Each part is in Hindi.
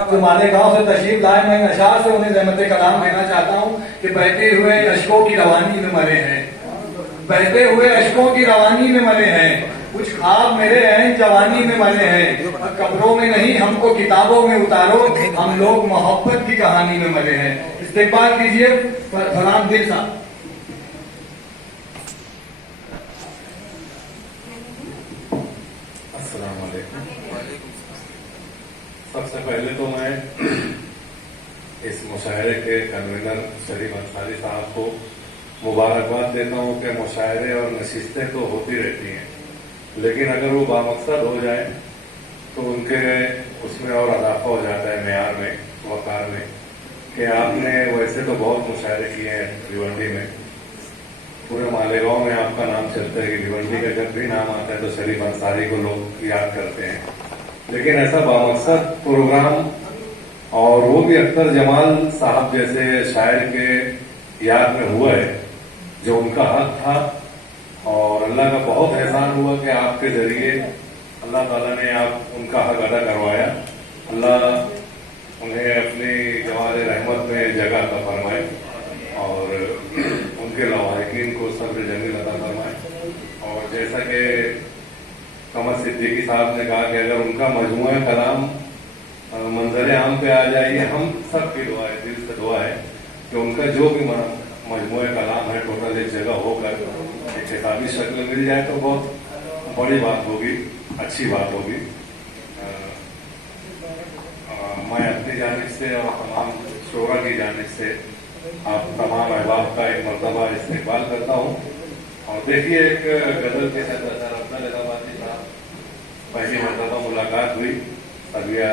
जो मालेगांव से तशरीफ लाए, मैं अशार से उन्हें रहमत कलाम देना चाहता हूँ कि बहते हुए अशकों की रवानी में मरे हैं, बहते हुए अशकों की रवानी में मरे हैं, कुछ ख्वाब मेरे हैं जवानी में मरे हैं, कब्रों में नहीं हमको किताबों में उतारो, हम लोग मोहब्बत की कहानी में मरे हैं। इस्तेकबाल कीजिए फरहान दिल साहब। अस्सलाम वालेकुम। सबसे पहले तो मैं इस मुशायरे के कन्वीनर शरीफ अंसारी साहब को मुबारकबाद देता हूँ कि मुशायरे और नशिस्तें तो होती रहती हैं, लेकिन अगर वो बामकसद हो जाए तो उनके उसमें और अदाफा हो जाता है मेयार में, वकार में, कि आपने वैसे तो बहुत मुशायरे किए हैं भिवंडी में, पूरे मालेगांव में आपका नाम चलता है कि भिवंडी का जब भी नाम आता है तो शरीफ अंसारी को लोग याद करते हैं, लेकिन ऐसा बामकसद प्रोग्राम और वो भी अख्तर जमाल साहब जैसे शायर के याद में हुआ है, जो उनका हक था। और अल्लाह का बहुत एहसान हुआ कि आपके जरिए अल्लाह ताला ने आप उनका हक अदा करवाया। अल्लाह उन्हें अपनी जवाल रहमत में जगह अता फरमाए और उनके लवाहिकीन को सब्र जमील अता फरमाए। और जैसा कि कमर सिद्दीकी साहब ने कहा कि अगर उनका मजमूआ कलाम मंजर आम पे आ जाए, हम सब की दुआ है, दिल से दुआ है कि उनका जो भी मजमूआ कलाम है टोटल एक जगह होकर एक किताबी शक्ल मिल जाए तो बहुत बड़ी बात होगी, अच्छी बात होगी। मैं अपनी जानिब से और तमाम शोरा की जानिब से आप तमाम अहबाब का एक मरतबा इस्तेकबाल करता हूँ। और देखिए, एक गजल के साथ अफजल इलाहाबादी साहब पहली मरतबा मुलाकात हुई, सबिया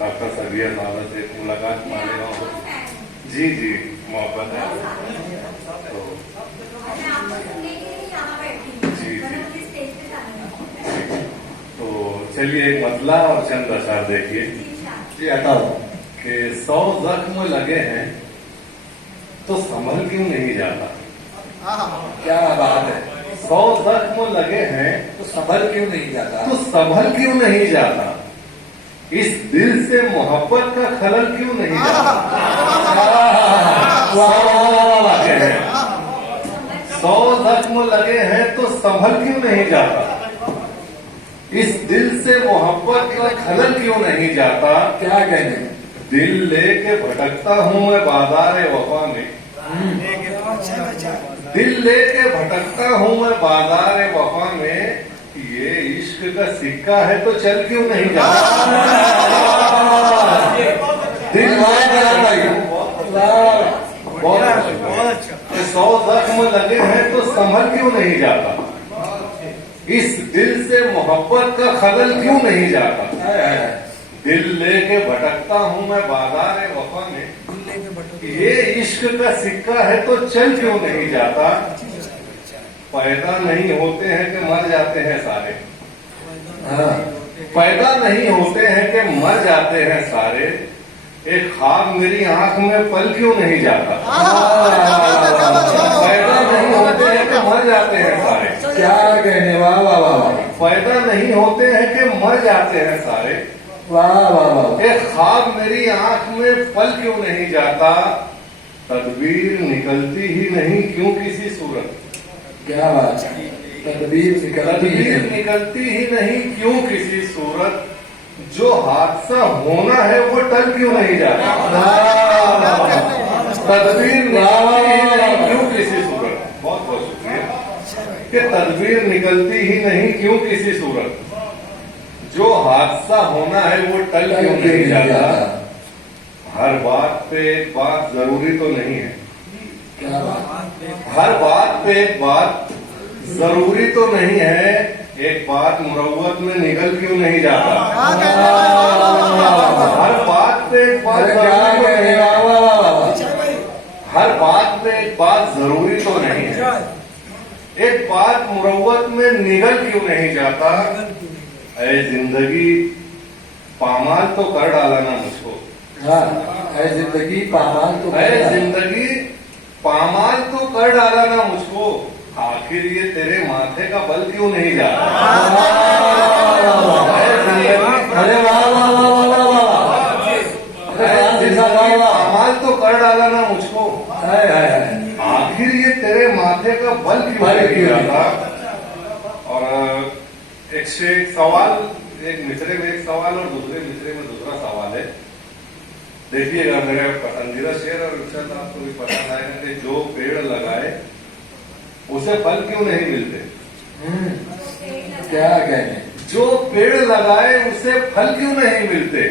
डॉक्टर सबिया साहब से मुलाकात मालेगांव हो। जी जी, मोहब्बत है तो जी जी। तो चलिए एक मतला और चंद अशार देखिए जी, बताओ कि 100 जख्म लगे हैं तो संभल क्यों नहीं जाता। क्या बात है, 100 जख्म लगे हैं तो संभल क्यों नहीं जाता, तो संभल क्यों नहीं जाता, इस दिल से मोहब्बत का खलल क्यों नहीं जाता। 100 जख्म लगे हैं तो संभल क्यों नहीं जाता, इस दिल से मोहब्बत का खलल क्यों नहीं जाता। क्या कहने, दिल लेके भटकता हूँ मैं बाजार वफा में, दिल लेके भटकता हूँ मैं बाजार वफा में, ये इश्क का सिक्का है तो चल क्यों नहीं जाता। दिल बहुत अच्छा, 100 जख्म लगे हैं तो संभल क्यों नहीं जाता, इस दिल से मोहब्बत का खलल क्यों नहीं जाता। दिल लेके भटकता हूँ मैं बाजार वफा में, ये इश्क का सिक्का है तो चल क्यों नहीं जाता। पैदा नहीं होते हैं कि मर जाते हैं सारे, पैदा नहीं होते हैं कि मर जाते हैं सारे, एक ख्वाब मेरी आंख में पल क्यों नहीं जाता। पैदा नहीं होते हैं कि मर जाते हैं सारे, क्या कहने, वाह वाह वाह, पैदा नहीं होते हैं कि मर जाते हैं सारे, वाह वाह वाह, एक ख्वाब मेरी आंख में पल क्यों नहीं जाता। तदबीर निकलती ही नहीं क्यों किसी सूरत, क्या बात है, तदबीर निकलती ही नहीं क्यों किसी सूरत, जो हादसा होना है वो टल क्यों नहीं जाता। तदबीर निकलती ही नहीं क्यों किसी सूरत, बहुत बहुत शुक्रिया कि तदबीर निकलती ही नहीं क्यों किसी सूरत, जो हादसा होना है वो टल क्यों नहीं जाता। हर बात पे एक बात जरूरी तो नहीं है, क्या बात, हर बात पे एक बात जरूरी तो नहीं है, एक बात मुरव्वत में निकल क्यों नहीं जाता। हर बात पे एक बात, हर बात पे एक बात जरूरी तो नहीं है, एक बात मुरव्वत में निकल क्यों नहीं जाता। ऐ जिंदगी पामाल तो कर डाला ना मुझको, ऐ जिंदगी पामाल तो, ऐ जिंदगी पामाल तो कर डाला ना मुझको, आखिर ये तेरे माथे का बल क्यों नहीं जाता। अरे वाह वाह वाह वाह वाह, कर डाला ना मुझको, हाय हाय हाय। आखिर ये तेरे माथे का बल क्यों बल नहीं क्यों गिरा था। और एक से एक सवाल, एक मिसरे में एक सवाल और दूसरे मिसरे में दूसरा सवाल है। देखिएगा मेरा पसंदीदा शेर, और इंशाल्लाह आपको भी पसंद आएगा कि जो पेड़ लगाए उसे फल क्यों नहीं मिलते। क्या कहने, जो पेड़ लगाए उसे फल क्यों नहीं मिलते,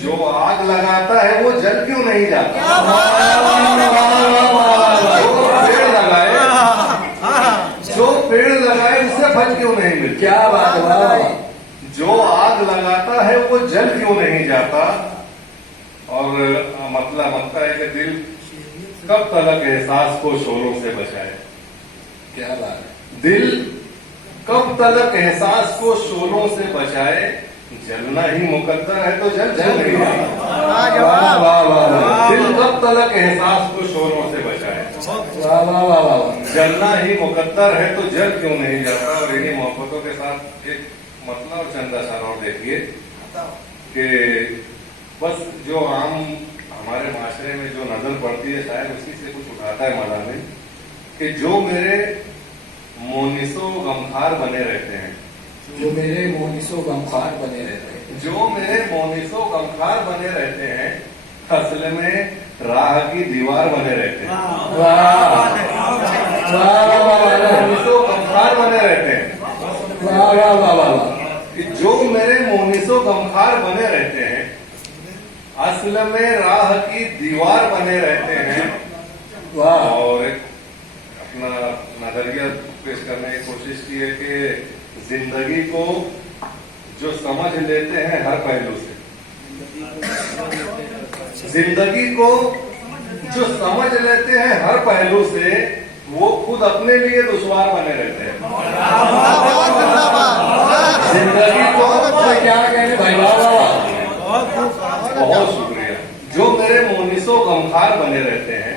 जो आग लगाता है वो जल क्यों नहीं जाता। जो पेड़ लगाए उसे फल क्यों नहीं मिलते। क्या बात है, जो आग लगाता है वो जल क्यों नहीं जाता। और मतलब है कि दिल कब तलक एहसास को शोरों से बचाए। क्या बात है। दिल कब तलक एहसास को शोरों से बचाए, जलना ही मुकद्दर है तो जल क्यों नहीं जाता। वाह वाह वाह, दिल कब तलक एहसास को शोरों से बचाए, वाह वाह वाह वाह। जलना ही मुकद्दर है तो जल क्यों नहीं जाता। और इन्हीं मोहब्बतों के साथ एक मतलब चंदा सा और देखिए कि बस जो आम हमारे माशरे में जो नजर पड़ती है, शायद उसी से कुछ उठाता है मज़ामिन, कि जो मेरे मोनिसो गमखार बने रहते हैं, जो मेरे मोनिसो गमखार बने रहते हैं, जो मेरे मोनिसो गमखार बने रहते हैं, असल में राह की दीवार बने रहते हैं। वाह वाह वाह, मोनिसो गमखार बने रहते हैं, वाह वाह वाह वाह। जो मेरे मोनिसो गमखार बने रहते हैं, असल में राह की दीवार बने रहते हैं। वाह। और एक अपना नजरिया पेश करने की कोशिश की है कि जिंदगी को जो समझ लेते हैं हर पहलू से, जिंदगी को जो समझ लेते हैं हर पहलू से, वो खुद अपने लिए दुश्वार बने रहते हैं। जिंदगी को क्या कहने भाई, वाह वाह वाह। बहुत शुक्रिया। जो मेरे मोनिसो गमखार बने रहते हैं,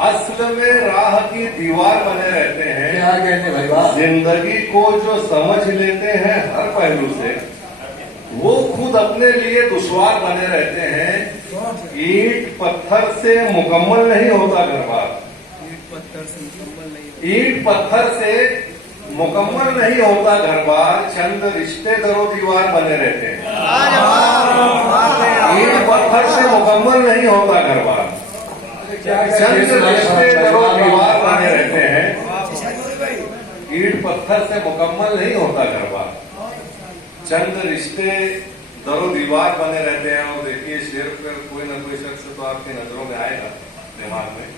असल में राह की दीवार बने रहते हैं। क्या कहने भाई, वाह। जिंदगी को जो समझ लेते हैं हर पहलू से, वो खुद अपने लिए दुश्वार बने रहते हैं। ईंट पत्थर से मुकम्मल नहीं होता घर बार, ईंट पत्थर से मुकम्मल नहीं होता घर बार, चंद रिश्ते दरो दीवार बने रहते हैं। ईंट पत्थर से मुकम्मल नहीं होता घर बार, चंद रिश्ते दरो दीवार बने रहते हैं। ईंट पत्थर से मुकम्मल नहीं होता घर बार, चंद रिश्ते दरो दीवार बने रहते हैं। और देखिए शेर पर कोई ना कोई शख्स तो आपकी नजरों में आएगा दिमाग में,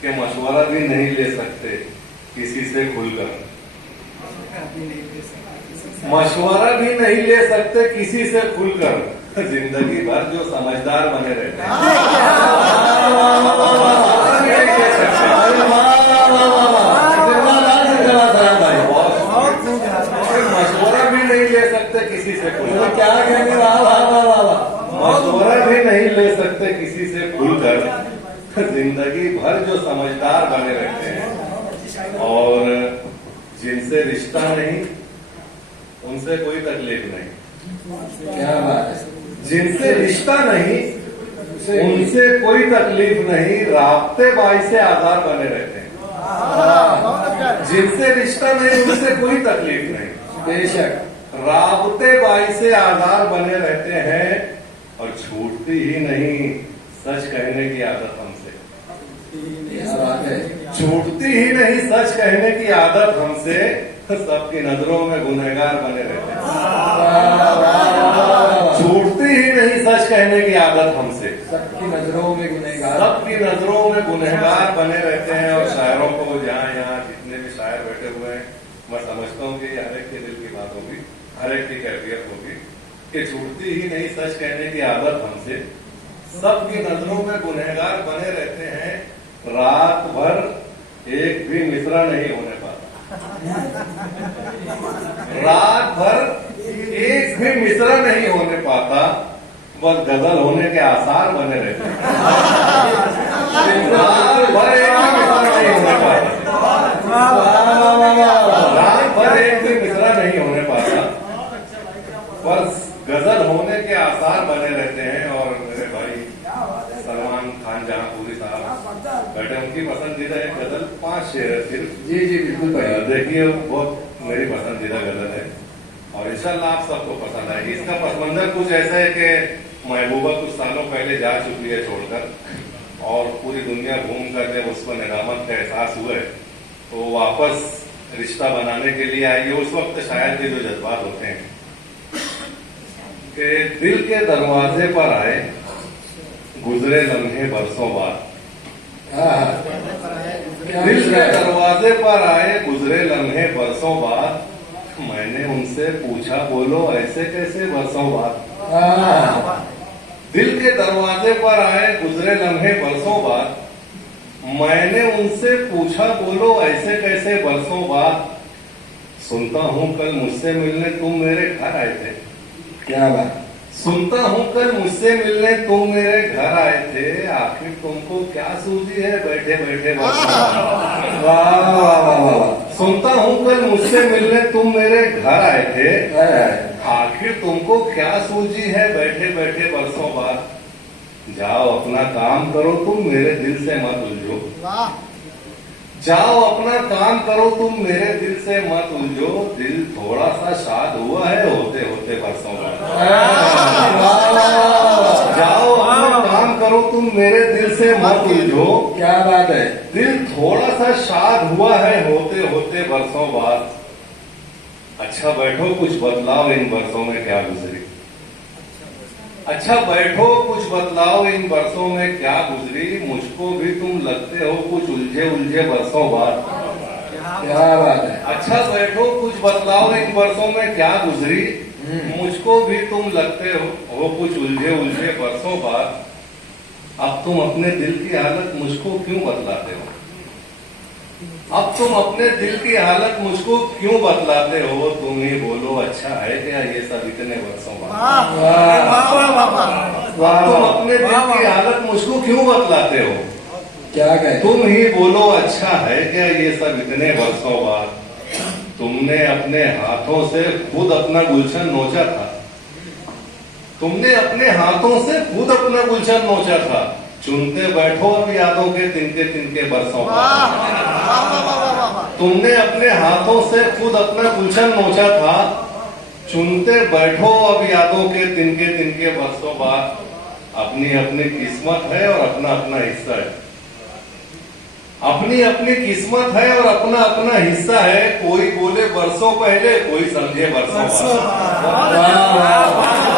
कि मशवरा भी नहीं ले सकते किसी से खुलकर, मशवरा भी नहीं ले सकते किसी से खुलकर, जिंदगी भर जो समझदार बने रहते हैं। मशवरा भी नहीं ले सकते किसी से खुलकर, क्या कहने, वाह वाह वाह वाह। मशवरा भी नहीं ले सकते किसी से खुलकर, जिंदगी भर जो समझदार बने रहते हैं। और जिनसे रिश्ता नहीं उनसे कोई तकलीफ नहीं। क्या बात है। जिनसे रिश्ता नहीं उनसे कोई तकलीफ नहीं, राब्ते बाई से आजाद बने रहते हैं। जिनसे रिश्ता नहीं उनसे कोई तकलीफ नहीं, बेशक राब्ते बाई से आजाद बने रहते हैं। और छूटती ही नहीं सच कहने की आदत हमसे, क्या बात है। छूटती ही नहीं सच कहने की आदत हमसे, सबकी नजरों में गुनहगार बने रहते हैं। छूटती ही नहीं सच कहने की आदत हमसे, सबकी नजरों में गुनहगार, सबकी नजरों में गुनहगार बने रहते हैं। और शायरों को जहाँ यहाँ जितने भी शायर बैठे हुए हैं, मैं समझता हूँ कि हर एक के दिल की बात होगी, हर एक की कैफियत होगी कि छूटती ही नहीं सच कहने की आदत हमसे, सबकी नजरों में गुनहगार बने रहते हैं। रात भर एक भी मिसरा नहीं होने पाता, रात भर एक भी मिसरा नहीं होने पाता, बस गजल होने के आसार बने रहते हैं। रात भर एक भी मिसरा नहीं होने पाता, रात भर एक भी मिसरा नहीं होने पाता, बस गजल होने के आसार बने रहते हैं। और मेरे भाई सलमान बेटे उनकी पसंदीदा एक गजल 5 शेर है सिर्फ। जी जी बिल्कुल पढ़िए। देखिए बहुत मेरी पसंदीदा गजल है और इंशाल्लाह आप सबको पसंद आएगी। इसका पस मंजर कुछ ऐसा है कि महबूबा कुछ सालों पहले जा चुकी है छोड़कर और पूरी दुनिया घूम कर जब उसको निदामत का एहसास हुआ है तो वापस रिश्ता बनाने के लिए आई है। उस वक्त शायद के जो जज्बात होते हैं कि दिल के दरवाजे पर आए गुजरे लम्हे बरसों बाद। दिल के दरवाजे पर आए गुजरे लम्हे बरसों बाद, मैंने उनसे पूछा बोलो ऐसे कैसे बरसों बाद। दिल के दरवाजे पर आए गुजरे लम्हे बरसों बाद, मैंने उनसे पूछा बोलो ऐसे कैसे बरसों बाद। सुनता हूँ कल मुझसे मिलने तुम मेरे घर आए थे। क्या बात। सुनता हूँ कल मुझसे मिलने तुम मेरे घर आए थे, आखिर तुमको क्या सूझी है बैठे बैठे बरसों बाद। वाह वाह वाह वाह। सुनता हूँ कल मुझसे मिलने तुम मेरे घर आए थे, आखिर तुमको क्या सूझी है बैठे बैठे बरसों बाद। जाओ अपना काम करो तुम मेरे दिल से मत उलझो। जाओ अपना काम करो तुम मेरे दिल से मत उलझो, दिल थोड़ा सा शाद हुआ है होते होते बरसों बाद। जाओ अपना काम करो तुम मेरे दिल से मत उलझो। क्या बात है। दिल थोड़ा सा शाद हुआ है होते होते बरसों बाद। अच्छा बैठो कुछ बदलाव इन बरसों में क्या गुजरी। अच्छा बैठो कुछ बदलाव इन बरसों में क्या गुजरी, मुझको भी तुम लगते हो कुछ उलझे उलझे बरसों बाद। क्या बात है। अच्छा बैठो कुछ बदलाव इन बरसों में क्या गुजरी, मुझको भी तुम लगते हो कुछ उलझे उलझे बरसों बाद। अब तुम अपने दिल की हालत मुझको क्यों बतलाते हो। अब तुम अपने दिल की हालत मुझको क्यों बतलाते हो, तुम ही बोलो अच्छा है क्या ये सब इतने वर्षों बाद। तुम अपने दिल की हालत मुझको क्यों बतलाते हो, क्या कहते। तुम ही बोलो अच्छा है क्या ये सब इतने वर्षों बाद। तुमने अपने हाथों से खुद अपना गुलशन नोचा था। तुमने अपने हाथों से खुद अपना गुलशन नोचा था, चुनते बैठो अब यादों के तिनके बरसों बाद। तुमने अपने हाथों से खुद अपना गुलशन नोचा था, चुनते बैठो अब यादों के तिनके बरसों बाद। अपनी अपनी किस्मत है और अपना अपना हिस्सा है। अपनी अपनी किस्मत है और अपना अपना हिस्सा है। कोई बोले बरसों पहले कोई समझे बरसों बाद।